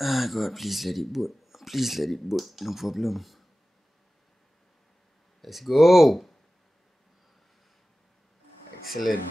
Ah God, please let it boot. Please let it boot. No problem. Let's go. Excellent.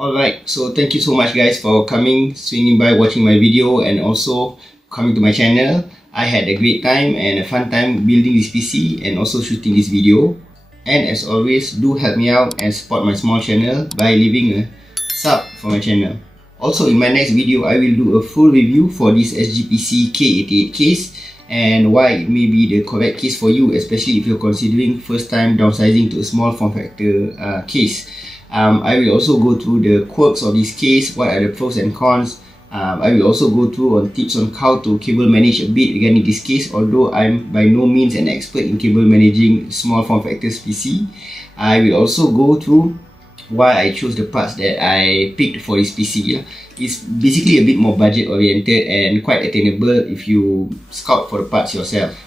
Alright, so thank you so much guys for swinging by, watching my video, and also coming to my channel. I had a great time and a fun time building this PC and also shooting this video. And as always, do help me out and support my small channel by leaving a sub for my channel. Also, in my next video, I will do a full review for this SGPC K88 case and why it may be the correct case for you, especially if you're considering first time downsizing to a small form factor case. I will also go through the quirks of this case, what are the pros and cons. I will also go through on tips on how to cable manage a bit regarding this case, although I'm by no means an expert in cable managing small form factors PC. I will also go through why I chose the parts that I picked for this PC. It's basically a bit more budget oriented and quite attainable if you scout for the parts yourself.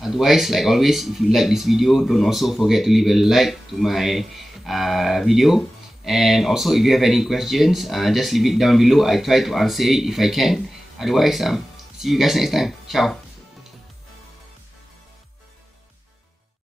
Otherwise, like always, if you like this video, don't also forget to leave a like to my video. And also, if you have any questions, just leave it down below. I try to answer it if I can. Otherwise, see you guys next time. Ciao.